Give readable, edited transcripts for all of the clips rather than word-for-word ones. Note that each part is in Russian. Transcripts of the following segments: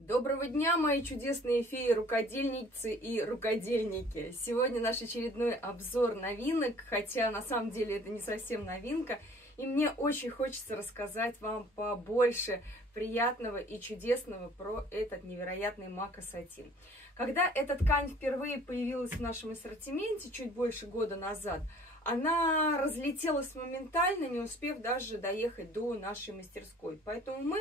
Доброго дня, мои чудесные феи, рукодельницы и рукодельники! Сегодня наш очередной обзор новинок, хотя на самом деле это не совсем новинка, и мне очень хочется рассказать вам побольше приятного и чудесного про этот невероятный мака-сатин. Когда эта ткань впервые появилась в нашем ассортименте, чуть больше года назад, она разлетелась моментально, не успев даже доехать до нашей мастерской. Поэтому мы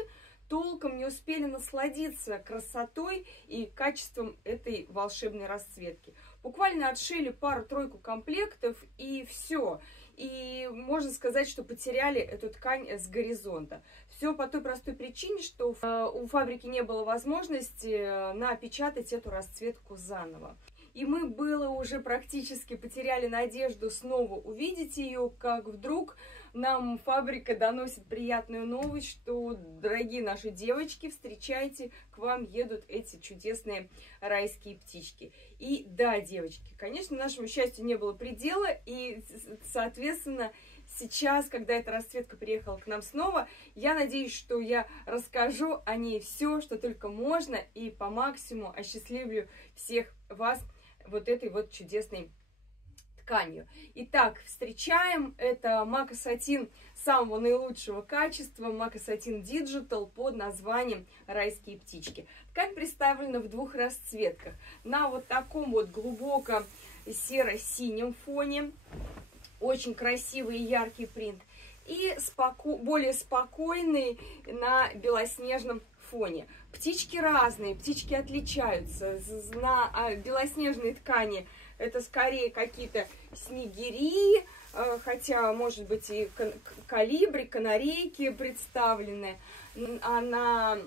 толком не успели насладиться красотой и качеством этой волшебной расцветки. Буквально отшили пару-тройку комплектов и все. И можно сказать, что потеряли эту ткань с горизонта. Все по той простой причине, что у фабрики не было возможности напечатать эту расцветку заново. И мы было уже практически потеряли надежду снова увидеть ее, как вдруг нам фабрика доносит приятную новость, что, дорогие наши девочки, встречайте, к вам едут эти чудесные райские птички. И да, девочки, конечно, нашему счастью не было предела, и, соответственно, сейчас, когда эта расцветка приехала к нам снова, я надеюсь, что я расскажу о ней все, что только можно, и по максимуму осчастливлю всех вас вот этой вот чудесной тканью. Итак, встречаем, это мака-сатин самого наилучшего качества, мака-сатин Digital под названием «Райские птички». Ткань представлена в двух расцветках. На вот таком вот глубоком серо-синем фоне, очень красивый и яркий принт, и более спокойный на белоснежном фоне. Птички разные, птички отличаются. На белоснежной ткани это скорее какие-то снегири, хотя, может быть, и колибри, канарейки представлены. А на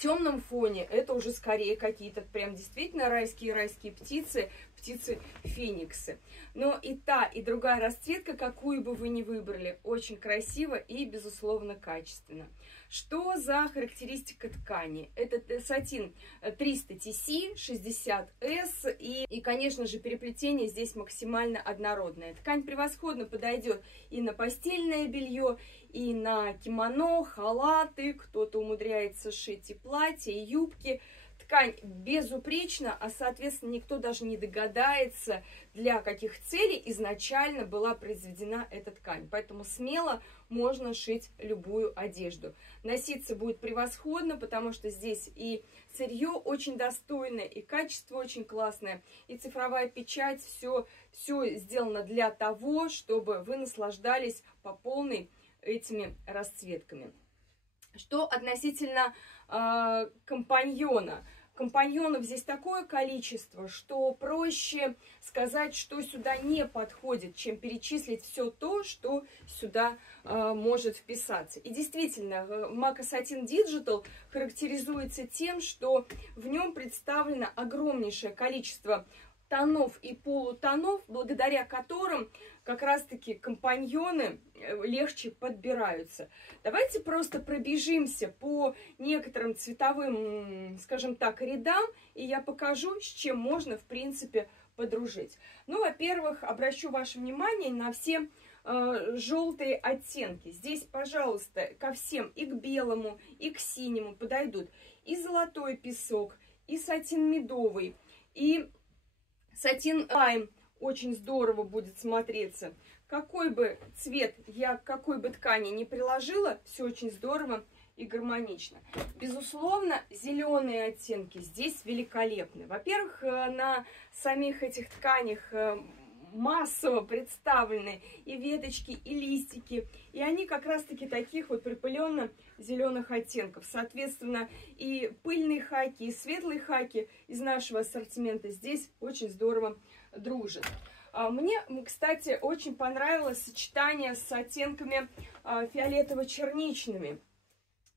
темном фоне это уже скорее какие-то прям действительно райские птицы, птицы-фениксы. Но и та, и другая расцветка, какую бы вы ни выбрали, очень красиво и, безусловно, качественно. Что за характеристика ткани? Это сатин 300 TC, 60S, и, конечно же, переплетение здесь максимально однородное. Ткань превосходно подойдет и на постельное белье, и на кимоно, халаты, кто-то умудряется шить и платья, и юбки. Ткань безупречна, а, соответственно, никто даже не догадается, для каких целей изначально была произведена эта ткань. Поэтому смело можно шить любую одежду. Носиться будет превосходно, потому что здесь и сырье очень достойное, и качество очень классное, и цифровая печать. Все сделано для того, чтобы вы наслаждались по полной этими расцветками. Что относительно компаньона. Компаньонов здесь такое количество, что проще сказать, что сюда не подходит, чем перечислить все то, что сюда может вписаться. И действительно, мака-сатин Digital характеризуется тем, что в нем представлено огромнейшее количество тонов и полутонов, благодаря которым как раз-таки компаньоны легче подбираются. Давайте просто пробежимся по некоторым цветовым, скажем так, рядам, и я покажу, с чем можно, в принципе, подружить. Ну, во-первых, обращу ваше внимание на все желтые оттенки. Здесь, пожалуйста, ко всем, и к белому, и к синему подойдут и золотой песок, и сатин медовый, и сатин лайм очень здорово будет смотреться. Какой бы цвет я к какой бы ткани не приложила, все очень здорово и гармонично. Безусловно, зеленые оттенки здесь великолепны. Во-первых, на самих этих тканях массово представлены и веточки, и листики, и они как раз-таки таких вот припыленно-зеленых оттенков. Соответственно, и пыльные хаки, и светлые хаки из нашего ассортимента здесь очень здорово дружат. Мне, кстати, очень понравилось сочетание с оттенками фиолетово-черничными.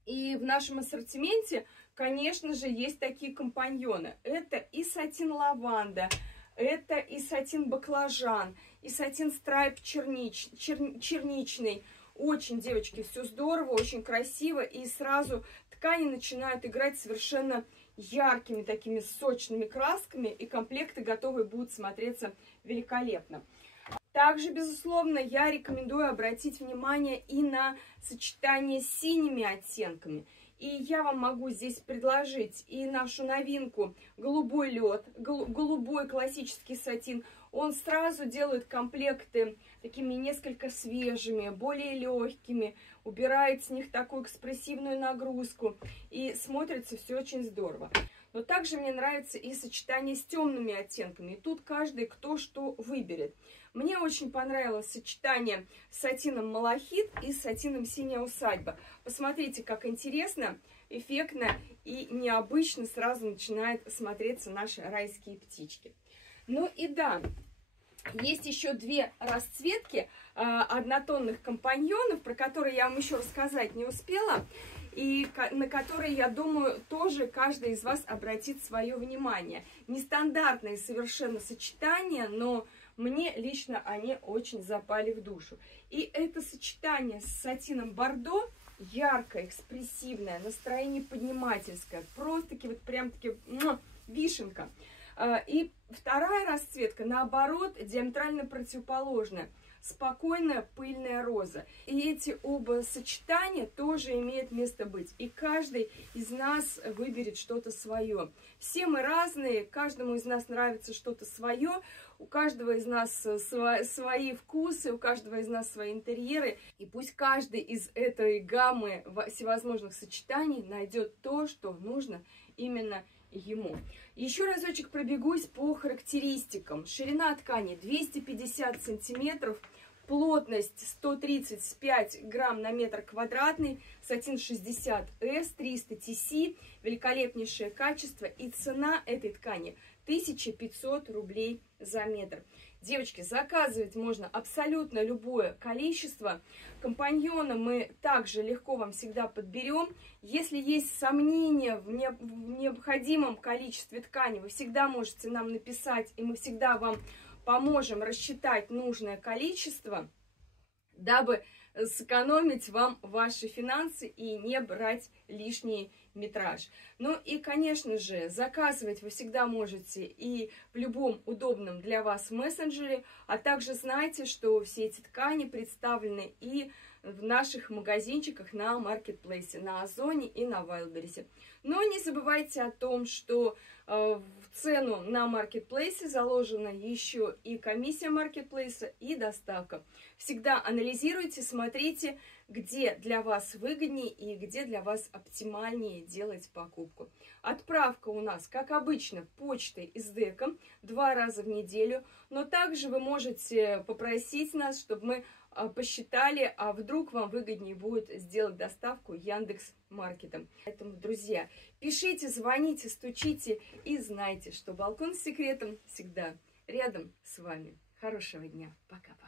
И в нашем ассортименте, конечно же, есть такие компаньоны. Это и сатин лаванда, это и сатин баклажан, и сатин страйп черничный. Очень, девочки, все здорово, очень красиво. И сразу ткани начинают играть совершенно яркими такими сочными красками. И комплекты готовые будут смотреться великолепно. Также, безусловно, я рекомендую обратить внимание и на сочетание с синими оттенками. И я вам могу здесь предложить и нашу новинку голубой лед, голубой классический сатин. Он сразу делает комплекты такими несколько свежими, более легкими, убирает с них такую экспрессивную нагрузку. И смотрится все очень здорово. Но также мне нравится и сочетание с темными оттенками. И тут каждый кто что выберет. Мне очень понравилось сочетание с сатином малахит и с сатином синяя усадьба. Посмотрите, как интересно, эффектно и необычно сразу начинают смотреться наши райские птички. Ну и да, есть еще две расцветки однотонных компаньонов, про которые я вам еще рассказать не успела. И на которые, я думаю, тоже каждый из вас обратит свое внимание. Нестандартные совершенно сочетания, но мне лично они очень запали в душу. И это сочетание с сатином бордо, яркое, экспрессивное, настроение поднимательское, просто-таки вот прям-таки вишенка. И вторая расцветка, наоборот, диаметрально противоположная. Спокойная пыльная роза. И эти оба сочетания тоже имеют место быть. И каждый из нас выберет что-то свое. Все мы разные, каждому из нас нравится что-то свое, у каждого из нас свои вкусы, у каждого из нас свои интерьеры. И пусть каждый из этой гаммы всевозможных сочетаний найдет то, что нужно именно ему. Еще разочек пробегусь по характеристикам. Ширина ткани 250 сантиметров, плотность 135 грамм на метр квадратный, сатин 60S, 300 TC, великолепнейшее качество, и цена этой ткани 1500 рублей за метр. Девочки, заказывать можно абсолютно любое количество. Компаньона мы также легко вам всегда подберем. Если есть сомнения в необходимом количестве ткани, вы всегда можете нам написать, и мы всегда вам поможем рассчитать нужное количество, дабы сэкономить вам ваши финансы и не брать лишний метраж. Ну и, конечно же, заказывать вы всегда можете и в любом удобном для вас мессенджере, а также знайте, что все эти ткани представлены и в наших магазинчиках на маркетплейсе, на Озоне и на Вайлдберрисе. Но не забывайте о том, что в цену на маркетплейсе заложена еще и комиссия маркетплейса, и доставка. Всегда анализируйте, смотрите, где для вас выгоднее и где для вас оптимальнее делать покупку. Отправка у нас, как обычно, почтой и с ДЭКом 2 раза в неделю, но также вы можете попросить нас, чтобы мы посчитали, а вдруг вам выгоднее будет сделать доставку Яндекс.Маркетом. Поэтому, друзья, пишите, звоните, стучите и знайте, что балкон с секретом всегда рядом с вами. Хорошего дня. Пока-пока.